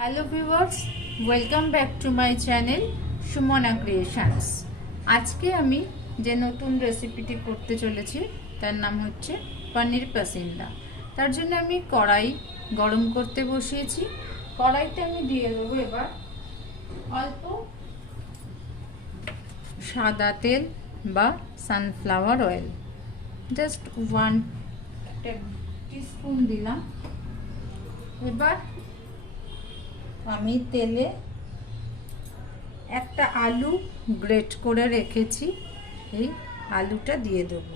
Hello viewers, welcome back to my channel Sumana creations. আজকে আমি যে নতুন রেসিপিটি করতে চলেছি তার নাম হচ্ছে পনির পাসিন্দা। তার জন্য আমি কড়াই গরম করতে বসিয়েছি। কড়াইতে আমি দিয়ে দেবো এবার অল্প সাদা তেল বা সানফ্লাওয়ার অয়েল, জাস্ট 1 টিস্পুন দিলাম। এবার আমি তেলে একটা আলু গ্রেট করে রেখেছি, এই আলুটা দিয়ে দেবো।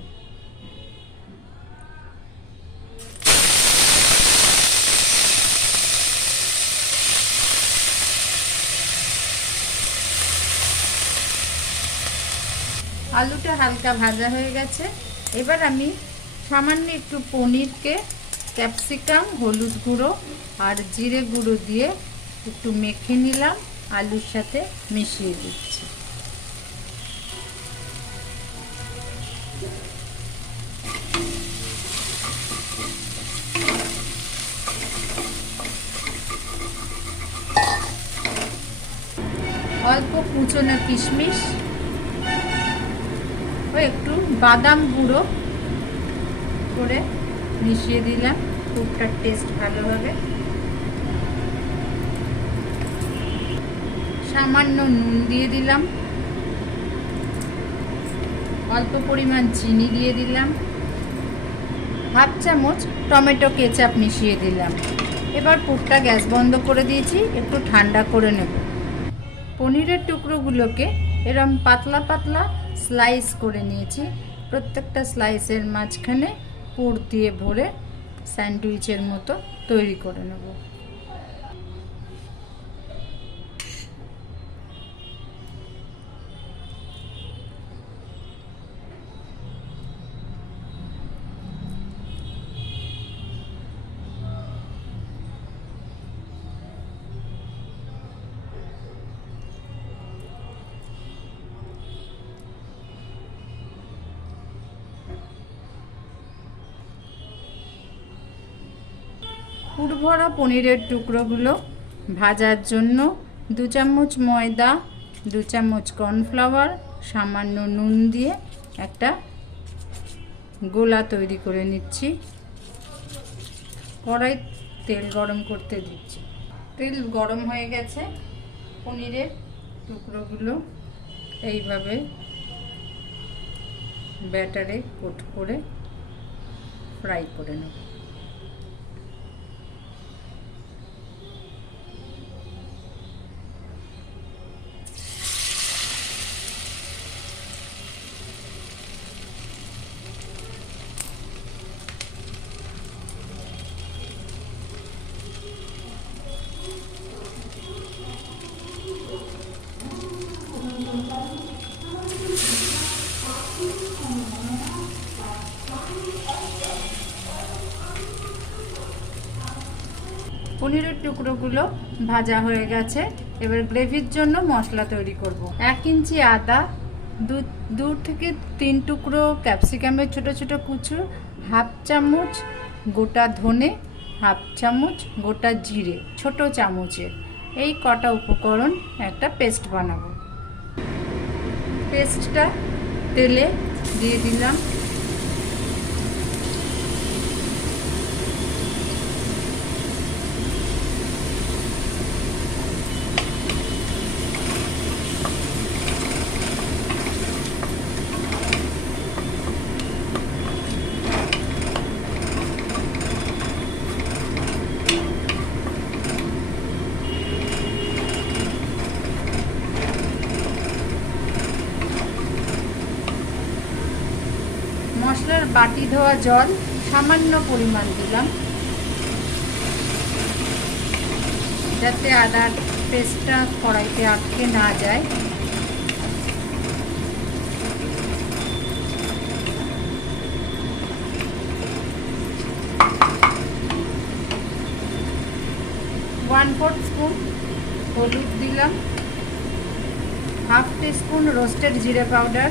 আলুটা হালকা ভাজা হয়ে গেছে। এবার আমি সামান্য একটু পনিরকে ক্যাপসিকাম, হলুদ গুঁড়ো আর জিরে গুঁড়ো দিয়ে একটু মেখে নিলাম, আলুর সাথে মিশিয়ে দিচ্ছি। অল্প কুচনো কিশমিশ ও একটু বাদাম গুঁড়ো করে মিশিয়ে দিলাম, খুবটা টেস্ট ভালো হবে। সামান্য নুন দিয়ে দিলাম, অল্প পরিমাণ চিনি দিয়ে দিলাম, হাফ চামচ টমেটো কেচাপ মিশিয়ে দিলাম। এবার পুরটা গ্যাস বন্ধ করে দিয়েছি, একটু ঠান্ডা করে নেব। পনিরের টুকরোগুলোকে এরম পাতলা পাতলা স্লাইস করে নিয়েছি। প্রত্যেকটা স্লাইসের মাঝখানে পুর দিয়ে ভরে স্যান্ডউইচের মতো তৈরি করে নেব। পুর ভরা পনিরের টুকরোগুলো ভাজার জন্য 2 চামচ ময়দা, 2 চামচ কর্নফ্লাওয়ার, সামান্য নুন দিয়ে একটা গোলা তৈরি করে নিচ্ছি। কড়াই তেল গরম করতে দিচ্ছি। তেল গরম হয়ে গেছে। পনিরের টুকরোগুলো এইভাবে ব্যাটারে কোট করে ফ্রাই করে নেব। পনিরের টুকরোগুলো ভাজা হয়ে গেছে। এবার গ্রেভির জন্য মশলা তৈরি করব। 1 ইঞ্চি আদা, 2 থেকে 3 টুকরো ক্যাপসিকামের ছোট ছোট কুচো, হাফ চামচ গোটা ধনে, হাফ চামচ গোটা জিরে ছোট চামচের। এই কটা উপকরণ একটা পেস্ট বানাবো। পেস্টটা তেলে দিয়ে দিলাম। মশলার বাটি ধোয়া জল সামান্য পরিমাণ দিলাম, যাতে আদার পেস্টটা কড়াইতে আটকে না যায়। ওয়ান 4 স্পুন হলুদ দিলাম, হাফ টিস্পুন রোস্টেড জিরে powder,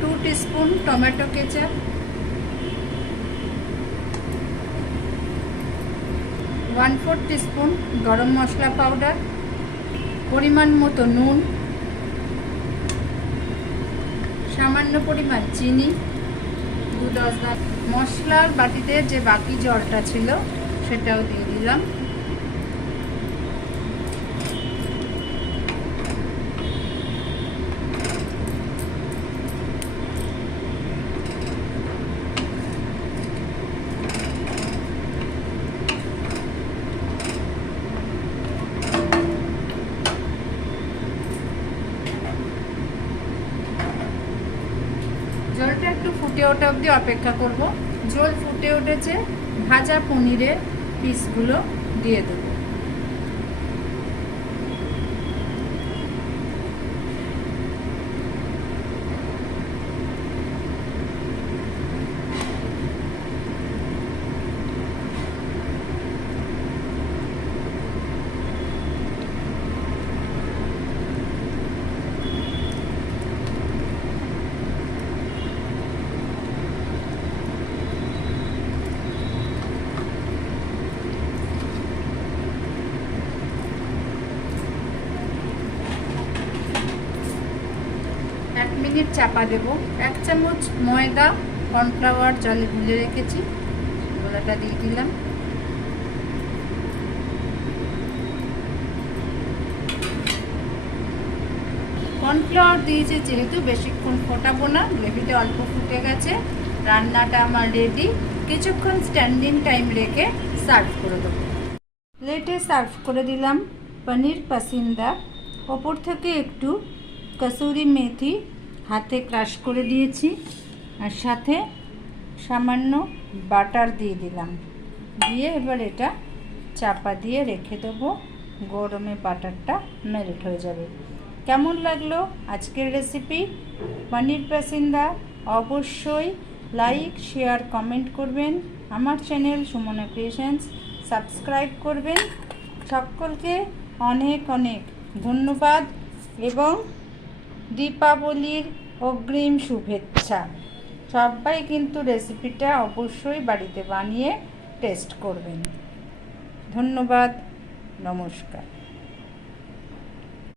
2 teaspoon tomato ketchup, 1/4 teaspoon গরম মশলা পাউডার, পরিমাণ মতো নুন, সামান্য পরিমাণ চিনি, 2-10 গ্রাম মশলার বাটিতে যে বাকি জলটা ছিল সেটাও দিয়ে দিলাম। জলটা একটু ফুটে ওঠা অবধি অপেক্ষা করব। জল ফুটে উঠেছে, ভাজা পনিরের পিসগুলো দিয়ে দেবো। মিনিট চাপা দেব। 1 চামচ ময়দা কর্নফ্লাওয়ার জলে গুলে রেখেছি, গোলাটা দিয়ে দিলাম। কর্নফ্লাওয়ার দিয়েছি যেহেতু বেশিক্ষণ ফোটাবো না, গ্রেভিটা অল্প ফুটে গেছে। রান্নাটা আমার রেডি। কিছুক্ষণ স্ট্যান্ডিং টাইম রেখে সার্ভ করে দেবো। প্লেটে সার্ভ করে দিলাম পনির পাসিন্দা। ওপর থেকে একটু কসুরি মেথি হাতে ক্রাশ করে দিয়েছি, আর সাথে সামান্য বাটার দিয়ে দিলাম। দিয়ে এবার এটা চাপা দিয়ে রেখে দেবো, গরমে বাটারটা মেল্ট হয়ে যাবে। কেমন লাগলো আজকের রেসিপি পনির পাসিন্দা? অবশ্যই লাইক, শেয়ার, কমেন্ট করবেন। আমার চ্যানেল সুমনা ক্রিয়েশনস সাবস্ক্রাইব করবেন। সকলকে অনেক অনেক ধন্যবাদ এবং দীপাবলির অগ্রিম শুভেচ্ছা। সবাই কিন্তু রেসিপিটা অবশ্যই বাড়িতে বানিয়ে টেস্ট করবেন। ধন্যবাদ, নমস্কার।